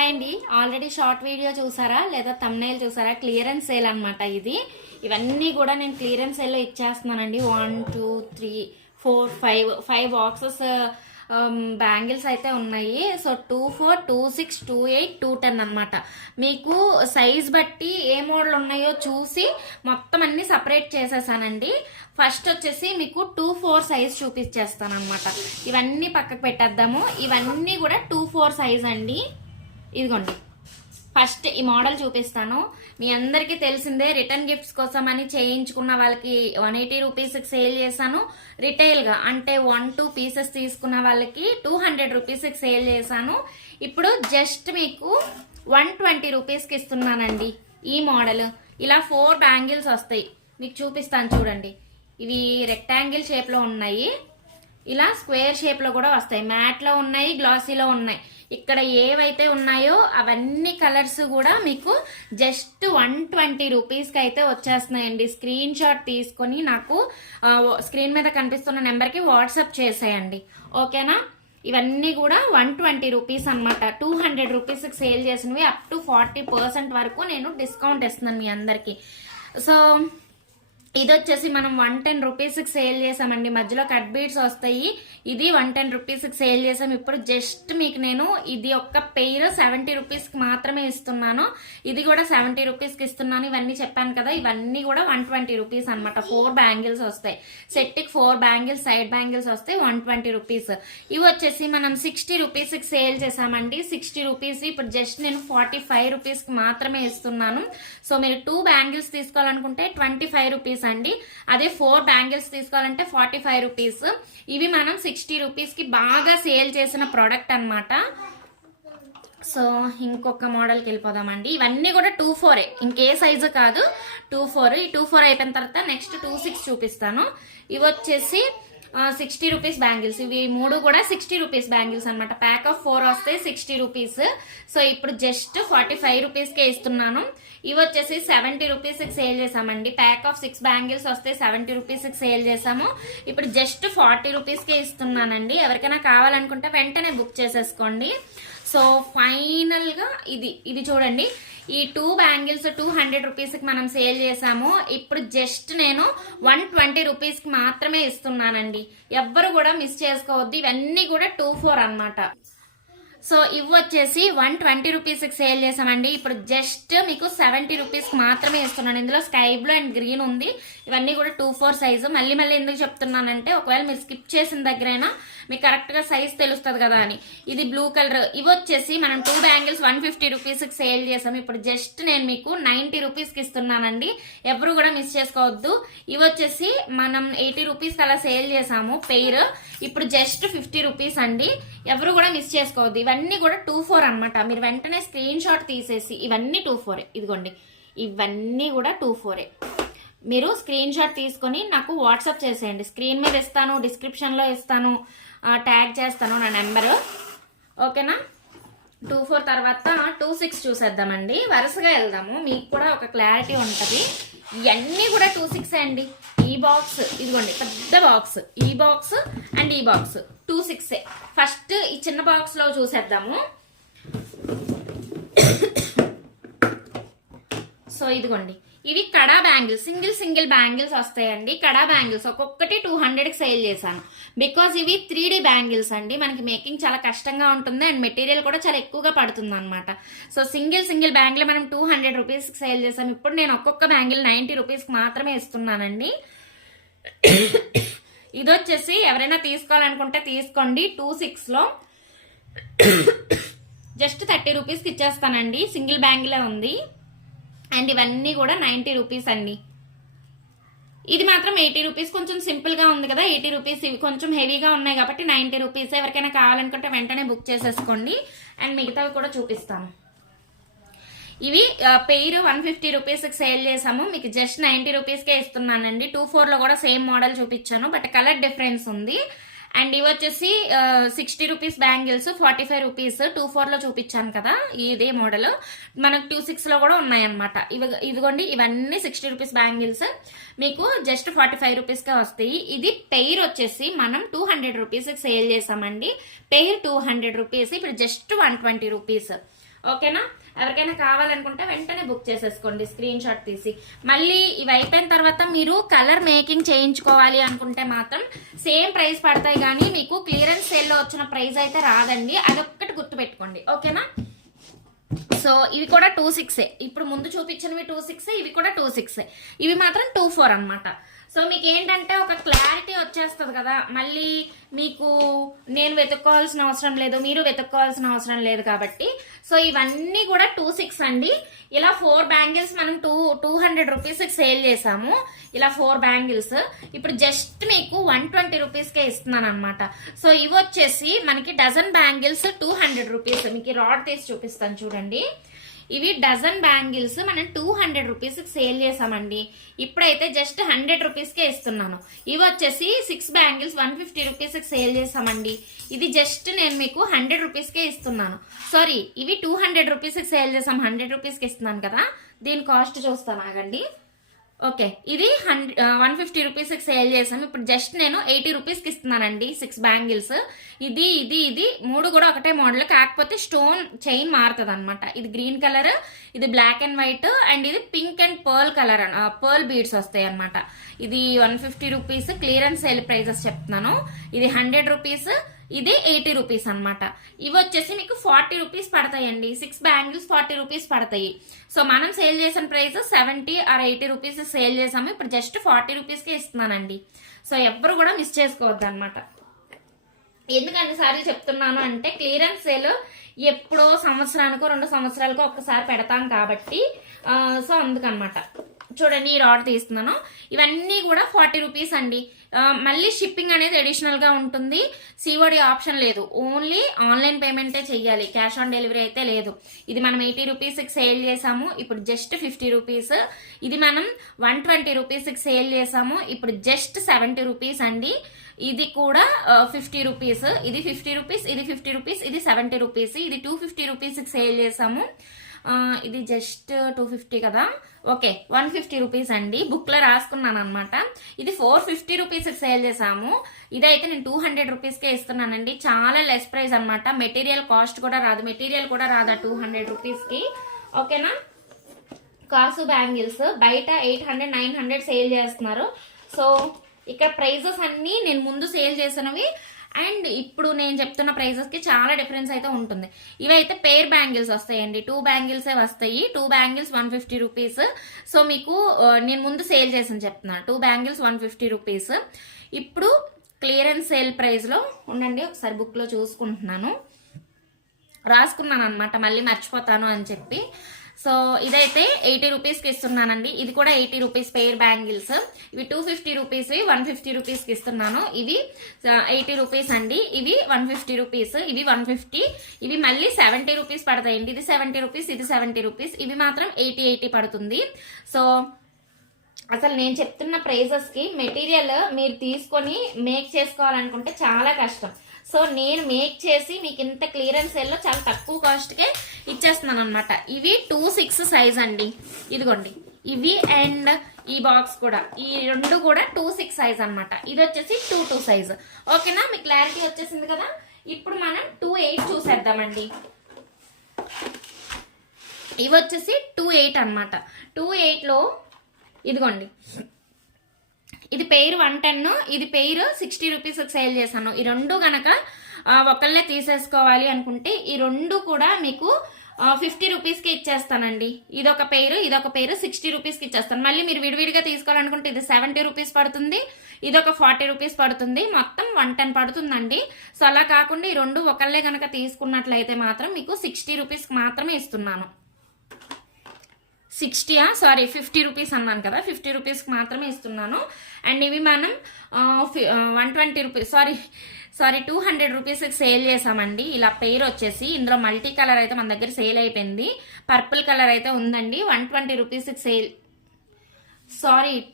Hi అండి. Already short video చూసారా లేదా థంబ్నెయిల్ చూసారా? క్లియరెన్స్ సేల్ అనమాట ఇది. ఇవన్నీ కూడా నేను క్లియరెన్స్ సేల్లో ఇచ్చేస్తున్నానండి. 1 2 3 4 5 బాక్సెస్ బ్యాంగిల్స్ అయితే ఉన్నాయి. సో 2 4 2 6 2 8 2 10 అనమాట. మీకు సైజ్ బట్టి ఏ మోడల్ ఉన్నాయో చూసి మొత్తం అన్ని సపరేట్ చేసేసానండి. ఫస్ట్ వచ్చేసి మీకు 2 4 సైజ్ చూపించేస్తాను అనమాట. ఇవన్నీ పక్కకు పెట్టేద్దాము. ఇవన్నీ కూడా 2 4 సైజ్ అండి. ఇదిగోండి, ఫస్ట్ ఈ మోడల్ చూపిస్తాను. మీ అందరికీ తెలిసిందే, రిటర్న్ గిఫ్ట్స్ కోసం అని చేయించుకున్న వాళ్ళకి 180 రూపీస్కి సేల్ చేశాను. రిటైల్గా అంటే 1-2 పీసెస్ తీసుకున్న వాళ్ళకి 200 రూపీస్కి సేల్ చేశాను. ఇప్పుడు జస్ట్ మీకు 120 రూపీస్కి ఇస్తున్నానండి. ఈ మోడల్ ఇలా 4 బ్యాంగిల్స్ వస్తాయి. మీకు చూపిస్తాను చూడండి. ఇవి రెక్టాంగిల్ షేప్లో ఉన్నాయి, ఇలా స్క్వేర్ షేప్లో కూడా వస్తాయి. మ్యాట్లో ఉన్నాయి, గ్లాసీలో ఉన్నాయి. ఇక్కడ ఏవైతే ఉన్నాయో అవన్నీ కలర్స్ కూడా మీకు జస్ట్ 120 రూపీస్కి అయితే వచ్చేస్తున్నాయండి. స్క్రీన్ షాట్ తీసుకొని నాకు స్క్రీన్ మీద కనిపిస్తున్న నెంబర్కి వాట్సాప్ చేసేయండి, ఓకేనా? ఇవన్నీ కూడా 120 రూపీస్ అనమాట. 200 రూపీస్కి సేల్ చేసినవి అప్ టు 40% వరకు నేను డిస్కౌంట్ ఇస్తున్నాను మీ అందరికీ. సో ఇది వచ్చేసి మనం 110 రూపీస్కి సేల్ చేసామండి. మధ్యలో కట్ బీడ్స్ వస్తాయి. ఇది 110 రూపీస్కి సేల్ చేసాం. ఇప్పుడు జస్ట్ మీకు నేను ఇది ఒక్క పెయిర్ 70 రూపీస్కి మాత్రమే ఇస్తున్నాను. ఇది కూడా 70 రూపీస్కి ఇస్తున్నాను. ఇవన్నీ చెప్పాను కదా, ఇవన్నీ కూడా 120 రూపీస్ అనమాట. 4 బ్యాంగిల్స్ వస్తాయి. సెట్కి 4 బ్యాంగిల్స్, సైడ్ బ్యాంగిల్స్ వస్తాయి. 120 రూపీస్. ఇవి వచ్చేసి మనం 60 రూపీస్కి సేల్ చేసామండి. 60 రూపీస్ ఇప్పుడు జస్ట్ నేను 45 రూపీస్కి మాత్రమే ఇస్తున్నాను. సో మీరు 2 బ్యాంగిల్స్ తీసుకోవాలనుకుంటే 25 రూపీస్ అండి. అదే 4 బ్యాంగిల్స్ తీసుకోవాలంటే 45 రూపీస్. ఇవి మనం 60 రూపీస్కి బాగా సేల్ చేసిన ప్రోడక్ట్ అనమాట. సో ఇంకొక మోడల్కి వెళ్ళిపోదామండి. ఇవన్నీ కూడా 2 4 ఇంకే సైజు కాదు, 2 4. ఈ 2 4 అయిపోయిన తర్వాత నెక్స్ట్ 2 6 చూపిస్తాను. ఇవి వచ్చేసి 60 రూపీస్ బ్యాంగిల్స్. ఇవి 3 కూడా 60 రూపీస్ బ్యాంగిల్స్ అనమాట. ప్యాక్ ఆఫ్ 4 వస్తే 60 రూపీస్. సో ఇప్పుడు జస్ట్ 45 రూపీస్కే ఇస్తున్నాను. ఇవి వచ్చేసి 70 రూపీస్కి సేల్ చేసామండి. ప్యాక్ ఆఫ్ 6 బ్యాంగిల్స్ వస్తే 70 రూపీస్కి సేల్ చేసాము. ఇప్పుడు జస్ట్ 40 రూపీస్కే ఇస్తున్నానండి. ఎవరికైనా కావాలనుకుంటే వెంటనే బుక్ చేసేసుకోండి. సో ఫైనల్గా ఇది చూడండి. ఈ 2 బ్యాంగిల్స్ 200 రూపీస్కి మనం సేల్ చేసాము. ఇప్పుడు జస్ట్ నేను 120 రూపీస్కి మాత్రమే ఇస్తున్నానండి. ఎవ్వరు కూడా మిస్ చేసుకోవద్దు. ఇవన్నీ కూడా 2 4 అనమాట. సో ఇవి వచ్చేసి 120 రూపీస్కి సేల్ చేసామండి. ఇప్పుడు జస్ట్ మీకు 70 రూపీస్కి మాత్రమే ఇస్తున్నాను. ఇందులో స్కై బ్లూ అండ్ గ్రీన్ ఉంది. ఇవన్నీ కూడా 2 4 సైజు. మళ్ళీ ఎందుకు చెప్తున్నానంటే ఒకవేళ మీరు స్కిప్ చేసిన దగ్గరైనా మీకు కరెక్ట్గా సైజ్ తెలుస్తుంది కదా అని. ఇది బ్లూ కలర్. ఇవి వచ్చేసి మనం 2 బ్యాంగిల్స్ 150 రూపీస్కి సేల్ చేసాము. ఇప్పుడు జస్ట్ నేను మీకు 90 రూపీస్కి ఇస్తున్నానండి. ఎవరు కూడా మిస్ చేసుకోవద్దు. ఇవి వచ్చేసి మనం 80 రూపీస్కి అలా సేల్ చేసాము పెయిర్. ఇప్పుడు జస్ట్ 50 రూపీస్ అండి. ఎవరు కూడా మిస్ చేసుకోవద్దు. ఇవన్నీ కూడా 2 4 అనమాట. మీరు వెంటనే స్క్రీన్ షాట్ తీసేసి ఇవన్నీ 2 4. ఇదిగోండి, ఇవన్నీ కూడా 2 4. మీరు స్క్రీన్ షాట్ తీసుకొని నాకు వాట్సాప్ చేసేయండి. స్క్రీన్ మీద ఇస్తాను, డిస్క్రిప్షన్లో ఇస్తాను, ట్యాగ్ చేస్తాను నా నెంబరు, ఓకేనా? 2 4 తర్వాత 2 6 చూసేద్దామండి. వరుసగా వెళ్దాము, మీకు కూడా ఒక క్లారిటీ ఉంటుంది. ఇవన్నీ కూడా 2 6 అండి. ఈ బాక్స్ ఇదిగోండి, పెద్ద బాక్స్, ఈ బాక్స్ అండ్ ఈ బాక్స్ 2 6. ఫస్ట్ ఈ చిన్న బాక్స్ లో చూసేద్దాము. సో ఇదిగోండి, ఇవి కడా బ్యాంగిల్స్, సింగిల్ బ్యాంగిల్స్ వస్తాయండి. కడా బ్యాంగిల్స్ ఒక్కొక్కటి 200కి సేల్ చేశాను. బికాజ్ ఇవి 3D బ్యాంగిల్స్ అండి. మనకి మేకింగ్ చాలా కష్టంగా ఉంటుంది అండ్ మెటీరియల్ కూడా చాలా ఎక్కువగా పడుతుంది అనమాట. సో సింగిల్ బ్యాంగిల్ మనం 200 రూపీస్కి సేల్ చేసాం. ఇప్పుడు నేను ఒక్కొక్క బ్యాంగిల్ 90 రూపీస్కి మాత్రమే ఇస్తున్నానండి. ఇది వచ్చేసి ఎవరైనా తీసుకోవాలనుకుంటే తీసుకోండి. 2 6లో జస్ట్ 30 రూపీస్కి ఇచ్చేస్తానండి. సింగిల్ బ్యాంగిలే ఉంది. అండ్ ఇవన్నీ కూడా 90 రూపీస్ అండి. ఇది మాత్రం 80 రూపీస్. కొంచెం సింపుల్గా ఉంది కదా, 80 రూపీస్. ఇవి కొంచెం హెవీగా ఉన్నాయి కాబట్టి 90 రూపీస్. ఎవరికైనా కావాలనుకుంటే వెంటనే బుక్ చేసేసుకోండి. అండ్ మిగతావి కూడా చూపిస్తాను. ఇవి పెయిర్ 150 రూపీస్కి సేల్ చేసాము. మీకు జస్ట్ 90 రూపీస్కే ఇస్తున్నానండి. 2 4లో కూడా సేమ్ మోడల్ చూపించాను, బట్ కలర్ డిఫరెన్స్ ఉంది. అండ్ ఇవి వచ్చేసి 60 రూపీస్ బ్యాంగిల్స్ 45 రూపీస్. 2 4లో చూపించాను కదా, ఇదే మోడల్ మనకు 2 6లో కూడా ఉన్నాయన్నమాట. ఇదిగోండి, ఇవన్నీ 60 రూపీస్ బ్యాంగిల్స్ మీకు జస్ట్ 45 రూపీస్కే వస్తాయి. ఇది పెయిర్ వచ్చేసి మనం 200 రూపీస్కి సేల్ చేసామండి. పెయిర్ 200 రూపీస్, ఇప్పుడు జస్ట్ 120 రూపీస్. ఓకేనా? ఎవరికైనా కావాలనుకుంటే వెంటనే బుక్ చేసేసుకోండి స్క్రీన్ షాట్ తీసి. మళ్ళీ ఇవి అయిపోయిన తర్వాత మీరు కలర్ మేకింగ్ చేయించుకోవాలి అనుకుంటే మాత్రం సేమ్ ప్రైస్ పడతాయి, కానీ మీకు క్లియరెన్స్ సేల్లో వచ్చిన ప్రైస్ అయితే రాదండి. అదొక్కటి గుర్తుపెట్టుకోండి, ఓకేనా? సో ఇవి కూడా 2.6. ఇప్పుడు ముందు చూపించినవి 2.6, ఇవి కూడా 2.6. ఇవి మాత్రం 2.4 అనమాట. సో మీకు ఏంటంటే ఒక క్లారిటీ వచ్చేస్తుంది కదా, మళ్ళీ మీకు నేను వెతుక్కోవాల్సిన అవసరం లేదు, మీరు వెతుక్కోవాల్సిన అవసరం లేదు కాబట్టి. సో ఇవన్నీ కూడా 2.6 అండి. ఇలా 4 బ్యాంగిల్స్ మనం 200 రూపీస్కి సేల్ చేసాము. ఇలా 4 బ్యాంగిల్స్ ఇప్పుడు జస్ట్ మీకు 120 రూపీస్కే ఇస్తున్నాను అనమాట. సో ఇవి వచ్చేసి మనకి డజన్ బ్యాంగిల్స్ 200 రూపీస్. మీకు రాడ్ తీసి చూపిస్తాను చూడండి. ఇవి డజన్ బ్యాంగిల్స్ మనం 200 రూపీస్కి సేల్ చేసామండి. ఇప్పుడైతే జస్ట్ 100 రూపీస్కే ఇస్తున్నాను. ఇవి వచ్చేసి 6 బ్యాంగిల్స్ 150 రూపీస్కి సేల్ చేసామండి. ఇది జస్ట్ నేను మీకు 100 రూపీస్కే ఇస్తున్నాను. సారీ, ఇవి 200 రూపీస్కి సేల్ చేసాం, 100 రూపీస్కి ఇస్తున్నాను కదా. దీని కాస్ట్ చూస్తాను ఆగండి. ఓకే, ఇది 150 రూపీస్కి సేల్ చేసాం. ఇప్పుడు జస్ట్ నేను 80 రూపీస్కి ఇస్తున్నానండి 6 బ్యాంగిల్స్. ఇది ఇది ఇది 3 కూడా ఒకటే మోడల్, కాకపోతే స్టోన్ చైన్ మారుతుంది అనమాట. ఇది గ్రీన్ కలర్, ఇది బ్లాక్ అండ్ వైట్, అండ్ ఇది pink and pearl colour, pearl beads వస్తాయి అనమాట. ఇది 150 రూపీస్ క్లియరెన్స్ సేల్ ప్రైజెస్ చెప్తున్నాను. ఇది 100 రూపీస్, ఇది 80 రూపీస్ అనమాట. ఇవి వచ్చేసి మీకు 40 రూపీస్ పడతాయండి. 6 బ్యాంగిల్స్ 40 రూపీస్ పడతాయి. సో మనం సేల్ చేసిన ప్రైస్ 70 ఆర్ 80 రూపీస్ సేల్ చేసాము. ఇప్పుడు జస్ట్ 40 రూపీస్కే ఇస్తున్నానండి. సో ఎవ్వరు కూడా మిస్ చేసుకోవద్దు అనమాట. ఎందుకు అన్నిసార్లు చెప్తున్నాను అంటే క్లియరెన్స్ సేల్ ఎప్పుడో సంవత్సరానికో 2 సంవత్సరాలకో ఒక్కసారి పెడతాం కాబట్టి. సో అందుకనమాట. చూడండి, ఈ రాడ్ తీస్తున్నాను. ఇవన్నీ కూడా 40 రూపీస్ అండి. మళ్ళీ షిప్పింగ్ అనేది అడిషనల్ గా ఉంటుంది. సిఓడి ఆప్షన్ లేదు, ఓన్లీ ఆన్లైన్ పేమెంటే చెయ్యాలి, క్యాష్ ఆన్ డెలివరీ అయితే లేదు. ఇది మనం 80 రూపీస్కి సేల్ చేసాము, ఇప్పుడు జస్ట్ 50 రూపీస్. ఇది మనం 120 రూపీస్కి సేల్ చేసాము, ఇప్పుడు జస్ట్ 70 రూపీస్ అండి. ఇది కూడా 50 రూపీస్, ఇది 50 రూపీస్, ఇది 50 రూపీస్, ఇది 70 రూపీస్. ఇది 250 రూపీస్కి సేల్ చేసాము. ఇది జస్ట్ 250 కదా. ఓకే, 150 రూపీస్ అండి. బుక్ లో రాసుకున్నాను అనమాట. ఇది 450 రూపీస్కి సేల్ చేసాము. ఇదైతే నేను 200 రూపీస్కే ఇస్తున్నానండి. చాలా లెస్ ప్రైస్ అనమాట. మెటీరియల్ కాస్ట్ కూడా రాదు, మెటీరియల్ కూడా రాదా 200 రూపీస్కి. ఓకేనా? కాసు బ్యాంగిల్స్ బయట 800 900 సేల్ చేస్తున్నారు. సో ఇక్కడ ప్రైజెస్ అన్ని నేను ముందు సేల్ చేసినవి అండ్ ఇప్పుడు నేను చెప్తున్న ప్రైజెస్ కి చాలా డిఫరెన్స్ అయితే ఉంటుంది. ఇవైతే పేర్ బ్యాంగిల్స్ వస్తాయండి, 2 బ్యాంగిల్సే వస్తాయి. 2 బ్యాంగిల్స్ 150 రూపీస్. సో మీకు నేను ముందు సేల్ చేసి చెప్తున్నాను, 2 బ్యాంగిల్స్ 150 రూపీస్. ఇప్పుడు క్లియరెన్స్ సేల్ ప్రైస్ లో ఉండండి, ఒకసారి బుక్ లో చూసుకుంటున్నాను, రాసుకున్నాను అనమాట, మళ్ళీ మర్చిపోతాను అని చెప్పి. సో ఇదైతే 80 రూపీస్కి ఇస్తున్నానండి. ఇది కూడా 80 రూపీస్ పేర్ బ్యాంగిల్స్. ఇవి 250 రూపీస్, 150 రూపీస్కి ఇస్తున్నాను. ఇవి 80 రూపీస్ అండి. ఇవి 150 రూపీస్, ఇవి 150. ఇవి మళ్ళీ 70 రూపీస్ పడతాయండి. ఇది 70 రూపీస్, ఇది 70 రూపీస్. ఇవి మాత్రం 80 పడుతుంది. సో అసలు నేను చెప్తున్న ప్రైజెస్కి మెటీరియల్ మీరు తీసుకొని మేక్ చేసుకోవాలనుకుంటే చాలా కష్టం. సో నేను మేక్ చేసి మీకు ఇంత క్లియరెన్స్ సేల్లో చాలా తక్కువ కాస్ట్కే ఇచ్చేస్తున్నాను అనమాట. ఇవి 2.6 సైజ్ అండి, ఇదిగోండి ఇవి, అండ్ ఈ బాక్స్ కూడా, ఈ 2 కూడా 2.6 సైజ్ అనమాట. ఇది వచ్చేసి 2.2 సైజ్. ఓకేనా? మీకు క్లారిటీ వచ్చేసింది కదా. ఇప్పుడు మనం 2.8 చూసేద్దామండి. ఇవి వచ్చేసి 2.8 అనమాట. 2.8లో ఇదిగోండి, ఇది పెయిర్ 110, ఇది పెయిర్ 60 రూపీస్కి సేల్ చేశాను. ఈ 2 గనక ఒకళ్ళే తీసేసుకోవాలి అనుకుంటే ఈ 2 కూడా మీకు 50 రూపీస్కి ఇచ్చేస్తానండి. ఇదొక పెయిర్, ఇదొక పెయిర్ 60 రూపీస్కి ఇచ్చేస్తాను. మళ్ళీ మీరు విడివిడిగా తీసుకోవాలనుకుంటే ఇది 70 రూపీస్ పడుతుంది, ఇదొక 40 రూపీస్ పడుతుంది, మొత్తం 110 పడుతుందండి. సో అలా కాకుండా ఈ 2 ఒకళ్ళే గనక తీసుకున్నట్లయితే మాత్రం మీకు 60 రూపీస్కి మాత్రమే ఇస్తున్నాను. 50 రూపీస్ అన్నాను కదా, 50 రూపీస్కి మాత్రమే ఇస్తున్నాను. అండ్ ఇవి మనం 120 రూపీస్, సారీ 200 రూపీస్కి సేల్ చేసామండి. ఇలా పెయిర్ వచ్చేసి ఇందులో మల్టీ కలర్ అయితే మన దగ్గర సేల్ అయిపోయింది, పర్పుల్ కలర్ అయితే ఉందండి. 120 రూపీస్కి సేల్,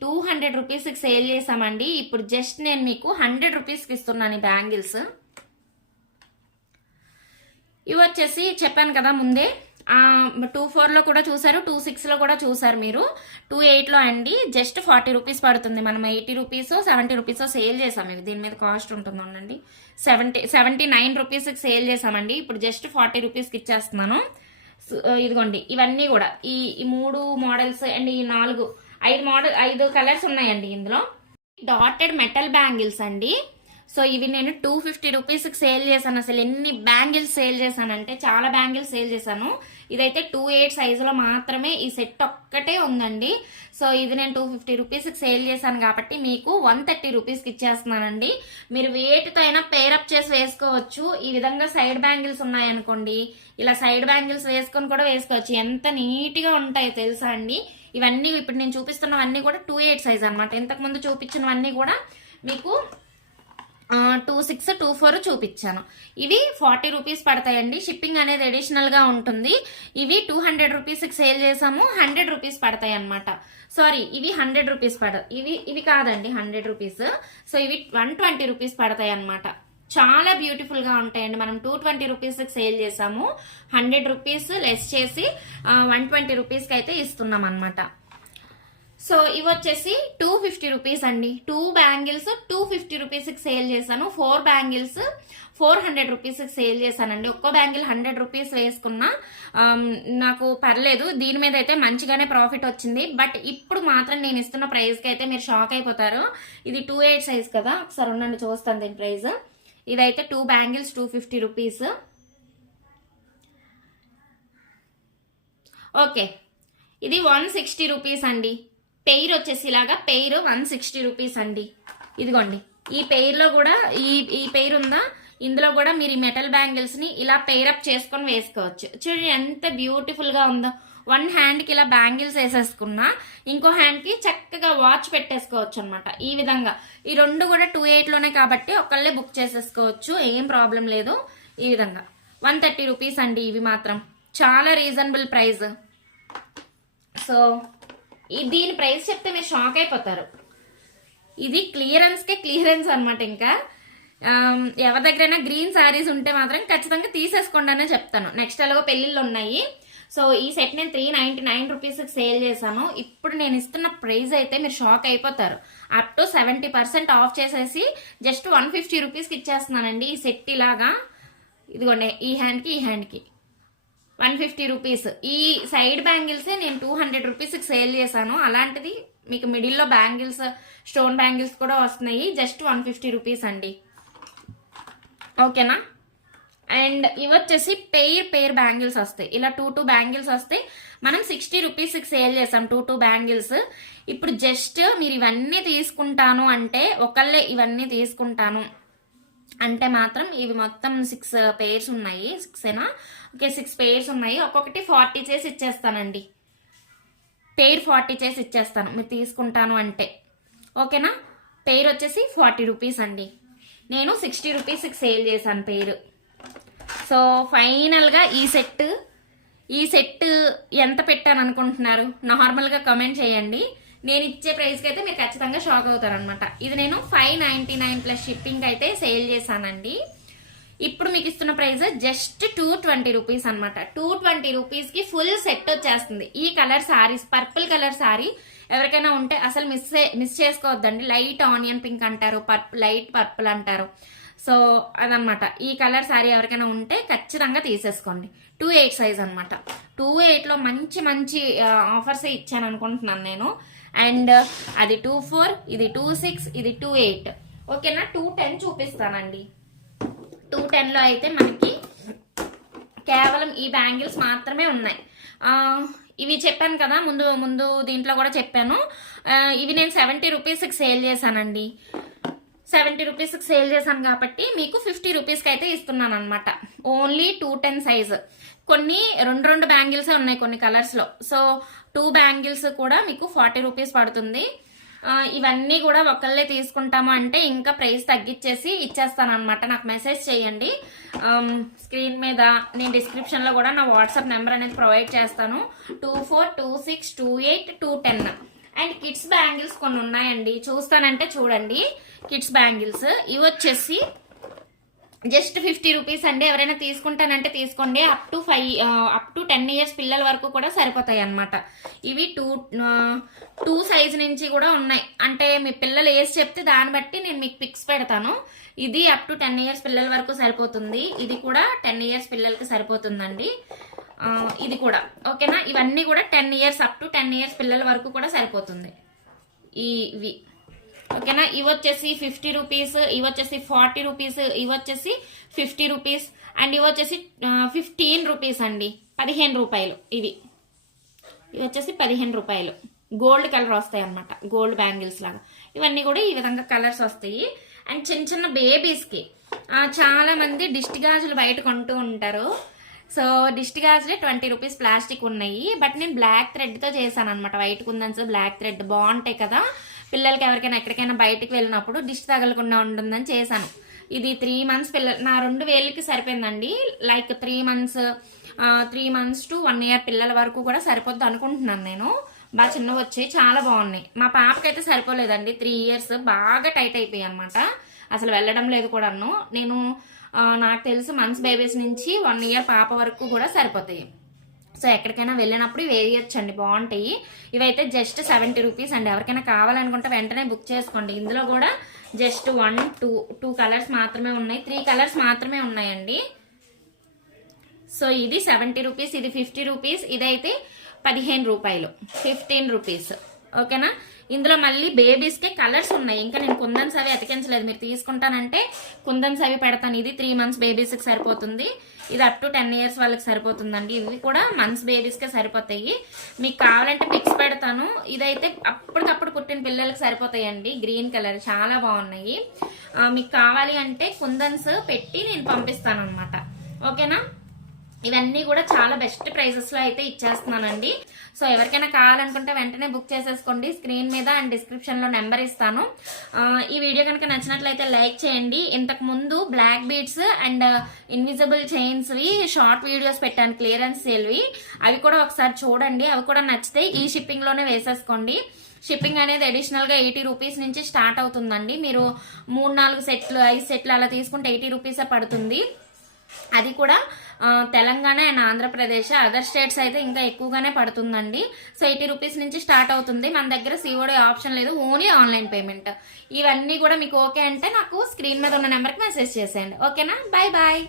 200 రూపీస్కి సేల్ చేసామండి. ఇప్పుడు జస్ట్ నేను మీకు 100 రూపీస్కి ఇస్తున్నాను ఈ బ్యాంగిల్స్. ఇవి వచ్చేసి చెప్పాను కదా ముందే, 2.4లో కూడా చూసారు, 2.6లో కూడా చూసారు మీరు. 2.8లో అండి జస్ట్ 40 రూపీస్ పడుతుంది. మనం 80 రూపీస్ 70 రూపీస్ సేల్ చేసాం. ఇవి దీని మీద కాస్ట్ ఉంటుందండి, 79 రూపీస్కి సేల్ చేసామండి. ఇప్పుడు జస్ట్ 40 రూపీస్కి ఇచ్చేస్తున్నాను. ఇదిగోండి ఇవన్నీ కూడా ఈ 3 మోడల్స్ అండ్ ఈ 5 కలర్స్ ఉన్నాయండి ఇందులో. డాటెడ్ మెటల్ బ్యాంగిల్స్ అండి. సో ఇవి నేను 250 రూపీస్కి సేల్ చేశాను. అసలు ఎన్ని బ్యాంగిల్స్ సేల్ చేశానంటే చాలా బ్యాంగిల్స్ సేల్ చేశాను. ఇదైతే 2/8 సైజులో మాత్రమే ఈ సెట్ ఒక్కటే ఉందండి. సో ఇది నేను 250 రూపీస్కి సేల్ చేశాను కాబట్టి మీకు 130 రూపీస్కి ఇచ్చేస్తున్నానండి. మీరు వేటితో అయినా పేరప్ చేసి వేసుకోవచ్చు. ఈ విధంగా సైడ్ బ్యాంగిల్స్ ఉన్నాయనుకోండి, ఇలా సైడ్ బ్యాంగిల్స్ వేసుకొని కూడా వేసుకోవచ్చు. ఎంత నీట్గా ఉంటాయో తెలుసా అండి. ఇవన్నీ ఇప్పుడు నేను చూపిస్తున్నవన్నీ కూడా 2/8 సైజ్ అనమాట. ఇంతకుముందు చూపించినవన్నీ కూడా మీకు 2/6, 2/4 చూపించాను. ఇవి 40 రూపీస్ పడతాయండి. షిప్పింగ్ అనేది అడిషనల్ గా ఉంటుంది. ఇవి 200 రూపీస్కి సేల్ చేసాము, 100 రూపీస్ పడతాయి అనమాట. సారీ, ఇవి 100 రూపీస్ ఇవి కాదండి 100 రూపీస్. సో ఇవి 120 రూపీస్ పడతాయి అనమాట. చాలా బ్యూటిఫుల్ గా ఉంటాయండి. మనం 220 రూపీస్కి సేల్ చేసాము, 100 రూపీస్ లెస్ చేసి 120 రూపీస్కి అయితే ఇస్తున్నాం అనమాట. సో ఇవి వచ్చేసి 250 రూపీస్ అండి. 2 బ్యాంగిల్స్ 250 రూపీస్కి సేల్ చేశాను. 4 బ్యాంగిల్స్ 400 రూపీస్కి సేల్ చేశానండి. ఒక్కో బ్యాంగిల్ 100 రూపీస్ వేసుకున్నా నాకు పర్లేదు. దీని మీద అయితే మంచిగానే ప్రాఫిట్ వచ్చింది. బట్ ఇప్పుడు మాత్రం నేను ఇస్తున్న ప్రైస్కి అయితే మీరు షాక్ అయిపోతారు. ఇది 2/8 సైజ్ కదా, ఒకసారి ఉండండి చూస్తాను దీని ప్రైస్. ఇదైతే 2 బ్యాంగిల్స్ 250 రూపీస్. ఓకే, ఇది 160 రూపీస్ అండి. పెయిర్ వచ్చేసి ఇలాగా పెయిర్ 160 రూపీస్ అండి. ఇదిగోండి ఈ పెయిర్లో కూడా ఈ పెయిర్ ఉందా, ఇందులో కూడా మీరు ఈ మెటల్ బ్యాంగిల్స్ ని ఇలా పెయిరప్ చేసుకొని వేసుకోవచ్చు. చూడండి ఎంత బ్యూటిఫుల్ గా ఉందో. 1 హ్యాండ్కి ఇలా బ్యాంగిల్స్ వేసేసుకున్నా, ఇంకో హ్యాండ్కి చక్కగా వాచ్ పెట్టేసుకోవచ్చు అనమాట. ఈ విధంగా ఈ 2 కూడా 2/8లోనే కాబట్టి ఒకళ్ళే బుక్ చేసేసుకోవచ్చు, ఏం ప్రాబ్లం లేదు. ఈ విధంగా 130 రూపీస్ అండి. ఇవి మాత్రం చాలా రీజనబుల్ ప్రైస్. సో దీని ప్రైస్ చెప్తే మీరు షాక్ అయిపోతారు. ఇది క్లియరెన్స్ అనమాట. ఇంకా ఎవరి దగ్గరైనా గ్రీన్ శారీస్ ఉంటే మాత్రం ఖచ్చితంగా తీసేసుకోండి అనే చెప్తాను. నెక్స్ట్ అలాగో పెళ్ళిళ్ళు ఉన్నాయి. సో ఈ సెట్ నేను 399 రూపీస్కి సేల్ చేశాను. ఇప్పుడు నేను ఇస్తున్న ప్రైస్ అయితే మీరు షాక్ అయిపోతారు. అప్ టు 70% ఆఫ్ చేసేసి జస్ట్ 150 రూపీస్కి ఇచ్చేస్తున్నానండి ఈ సెట్. ఇలాగా ఇదిగోండి ఈ హ్యాండ్కి 150 రూపీస్. ఈ సైడ్ బ్యాంగిల్సే నేను 200 రూపీస్కి సేల్ చేశాను. అలాంటిది మీకు మిడిల్లో బ్యాంగిల్స్, స్టోన్ బ్యాంగిల్స్ కూడా వస్తున్నాయి. జస్ట్ 150 రూపీస్ అండి. ఓకేనా. అండ్ ఇవి వచ్చేసి పెయిర్ బ్యాంగిల్స్ వస్తాయి. ఇలా 2 బ్యాంగిల్స్ వస్తాయి. మనం 60 రూపీస్కి సేల్ చేసాం 2 బ్యాంగిల్స్. ఇప్పుడు జస్ట్ మీరు ఇవన్నీ తీసుకుంటాను అంటే, ఒకళ్ళే ఇవన్నీ తీసుకుంటాను అంటే మాత్రం ఇవి మొత్తం 6 పెయిర్స్ ఉన్నాయి. 6ఏనా? ఓకే, 6 పెయిర్స్ ఉన్నాయి. ఒక్కొక్కటి 40 చేసి ఇచ్చేస్తానండి. పెయిర్ 40 చేసి ఇచ్చేస్తాను మీరు తీసుకుంటాను అంటే. ఓకేనా. పెయిర్ వచ్చేసి 40 రూపీస్ అండి. నేను 60 రూపీస్కి సేల్ చేశాను పెయిర్. సో ఫైనల్గా ఈ సెట్ ఎంత పెట్టాను అనుకుంటున్నారు? నార్మల్గా కామెంట్ చేయండి. నేను ఇచ్చే ప్రైస్కి అయితే మీరు ఖచ్చితంగా షాక్ అవుతారనమాట. ఇది నేను 599 ప్లస్ షిప్పింగ్ అయితే సేల్ చేశానండి. ఇప్పుడు మీకు ఇస్తున్న ప్రైస్ జస్ట్ 220 రూపీస్ అనమాట. 220 రూపీస్కి ఫుల్ సెట్ వచ్చేస్తుంది. ఈ colour saris, purple colour sorry ఎవరికైనా ఉంటే అసలు మిస్ చేసుకోవద్దండి. లైట్ ఆనియన్ పింక్ అంటారు, లైట్ పర్పుల్ అంటారు. సో అదనమాట. ఈ కలర్ సారీ ఎవరికైనా ఉంటే ఖచ్చితంగా తీసేసుకోండి. 2/8 సైజ్ అనమాట. 2/8లో మంచి ఆఫర్స్ ఇచ్చాను అనుకుంటున్నాను నేను. అండ్ అది 2/4, ఇది 2/6, ఇది 2/8. ఓకేనా. 210 చూపిస్తానండి. 210లో అయితే మనకి కేవలం ఈ బ్యాంగిల్స్ మాత్రమే ఉన్నాయి. ఇవి చెప్పాను కదా ముందు దీంట్లో కూడా చెప్పాను. ఇవి నేను 70 రూపీస్కి సేల్ చేశానండి. 70 రూపీస్కి సేల్ చేశాను కాబట్టి మీకు 50 రూపీస్కి అయితే ఇస్తున్నాను అనమాట. Only 210 size. కొన్ని 2 బ్యాంగిల్సే ఉన్నాయి కొన్ని కలర్స్లో. సో 2 బ్యాంగిల్స్ కూడా మీకు 40 రూపీస్ పడుతుంది. ఇవన్నీ కూడా ఒకళ్ళే తీసుకుంటాము అంటే ఇంకా ప్రైస్ తగ్గించేసి ఇచ్చేస్తాను అనమాట. నాకు మెసేజ్ చేయండి. స్క్రీన్ మీద నేను డిస్క్రిప్షన్లో కూడా నా వాట్సాప్ నెంబర్ అనేది ప్రొవైడ్ చేస్తాను. 24, 26, 28, 210. అండ్ కిడ్స్ బ్యాంగిల్స్ కొన్ని ఉన్నాయండి, చూస్తానంటే చూడండి. కిడ్స్ బ్యాంగిల్స్ ఇవి వచ్చేసి జస్ట్ 50 రూపీస్ అండి. ఎవరైనా తీసుకుంటానంటే తీసుకోండి. అప్ టు 10 ఇయర్స్ పిల్లల వరకు కూడా సరిపోతాయి అనమాట. ఇవి 2 సైజ్ నుంచి కూడా ఉన్నాయి. అంటే మీ పిల్లలు ఏజ్ చెప్తే దాన్ని బట్టి నేను మీకు పిక్స్ పెడతాను. ఇది అప్ టు 10 ఇయర్స్ పిల్లల వరకు సరిపోతుంది. ఇది కూడా 10 ఇయర్స్ పిల్లలకి సరిపోతుందండి. ఇది కూడా ఓకేనా. ఇవన్నీ కూడా 10 ఇయర్స్ అప్ టు 10 ఇయర్స్ పిల్లల వరకు కూడా సరిపోతుంది ఇవి ఓకేనా. ఇవి వచ్చేసి 50 రూపీస్, ఇవి వచ్చేసి 40 రూపీస్, ఇవి వచ్చేసి 50 రూపీస్ అండ్ ఇవి వచ్చేసి 15 రూపీస్ అండి, 15 రూపాయలు. ఇవి వచ్చేసి 15 రూపాయలు. గోల్డ్ కలర్ వస్తాయి అన్నమాట, గోల్డ్ బ్యాంగిల్స్ లాగా. ఇవన్నీ కూడా ఈ విధంగా కలర్స్ వస్తాయి. అండ్ చిన్న చిన్న బేబీస్కి చాలా మంది దిష్టి గాజులు బయట కొంటూ ఉంటారు. సో దిష్టి గాజులే 20 రూపీస్ ప్లాస్టిక్ ఉన్నాయి. బట్ నేను బ్లాక్ థ్రెడ్తో చేశాను అనమాట. వైట్ కుందన్స్ బ్లాక్ థ్రెడ్ బాగుంటాయి కదా, పిల్లలకి ఎవరికైనా ఎక్కడికైనా బయటకు వెళ్ళినప్పుడు దిష్టి తగలకుండా ఉంటుందని చేశాను. ఇది 3 months పిల్లలు, నా 2 వేలకి సరిపోయిందండి. లైక్ 3 months to 1 year పిల్లల వరకు కూడా సరిపోద్ది అనుకుంటున్నాను నేను. బాగా చిన్నవి వచ్చాయి, చాలా బాగున్నాయి. మా పాపకైతే సరిపోలేదండి, 3 years బాగా టైట్ అయిపోయాయి అనమాట, అసలు వెళ్ళడం లేదు కూడాను. నేను నాకు తెలుసు మంత్స్ బేబీస్ నుంచి 1 year పాప వరకు కూడా సరిపోతాయి. సో ఎక్కడికైనా వెళ్ళినప్పుడు వేయొచ్చండి, బాగుంటాయి. ఇవైతే జస్ట్ 70 రూపీస్ అండి. ఎవరికైనా కావాలనుకుంటే వెంటనే బుక్ చేసుకోండి. ఇందులో కూడా జస్ట్ 2 కలర్స్ మాత్రమే ఉన్నాయి, 3 కలర్స్ మాత్రమే ఉన్నాయండి. సో ఇది 70 రూపీస్, ఇది 50 రూపీస్, ఇదైతే 15 రూపాయలు, 15 రూపీస్ ఓకేనా. ఇందులో మళ్ళీ బేబీస్కే కలర్స్ ఉన్నాయి. ఇంకా నేను కుందన్స్ అవి అతికించలేదు, మీరు తీసుకుంటానంటే కుందన్స్ అవి పెడతాను. ఇది 3 months బేబీస్కి సరిపోతుంది, ఇది అప్ టు 10 years వాళ్ళకి సరిపోతుందండి. ఇవి కూడా మంత్స్ బేబీస్కే సరిపోతాయి. మీకు కావాలంటే పిక్స్ పెడతాను. ఇదైతే అప్పటికప్పుడు పుట్టిన పిల్లలకి సరిపోతాయండి, గ్రీన్ కలర్ చాలా బాగున్నాయి. మీకు కావాలి అంటే కుందన్స్ పెట్టి నేను పంపిస్తాను అనమాట ఓకేనా. ఇవన్నీ కూడా చాలా బెస్ట్ ప్రైసెస్ లో అయితే ఇచ్చేస్తున్నానండి. సో ఎవరికైనా కావాలనుకుంటే వెంటనే బుక్ చేసేసుకోండి. స్క్రీన్ మీద అండ్ డిస్క్రిప్షన్ లో నెంబర్ ఇస్తాను. ఈ వీడియో కనుక నచ్చినట్లయితే లైక్ చేయండి. ఇంతకు ముందు black beads and invisible chains వి షార్ట్ వీడియోస్ పెట్టాను, క్లియరెన్స్ సేల్వి. అవి కూడా ఒకసారి చూడండి, అవి కూడా నచ్చితే ఈ షిప్పింగ్ లోనే వేసేసుకోండి. షిప్పింగ్ అనేది అడిషనల్ గా 80 రూపీస్ నుంచి స్టార్ట్ అవుతుందండి. మీరు 3-4 సెట్లు 5 సెట్లు అలా తీసుకుంటే 80 రూపీసే పడుతుంది. అది కూడా Telangana and Andhra Pradesh, other states అయితే ఇంకా ఎక్కువగానే పడుతుందండి. సో 80 రూపీస్ నుంచి స్టార్ట్ అవుతుంది. మన దగ్గర COD ఆప్షన్ లేదు, ఓన్లీ ఆన్లైన్ పేమెంట్. ఇవన్నీ కూడా మీకు ఓకే అంటే నాకు స్క్రీన్ మీద ఉన్న నెంబర్కి మెసేజ్ చేసేయండి ఓకేనా. Bye bye.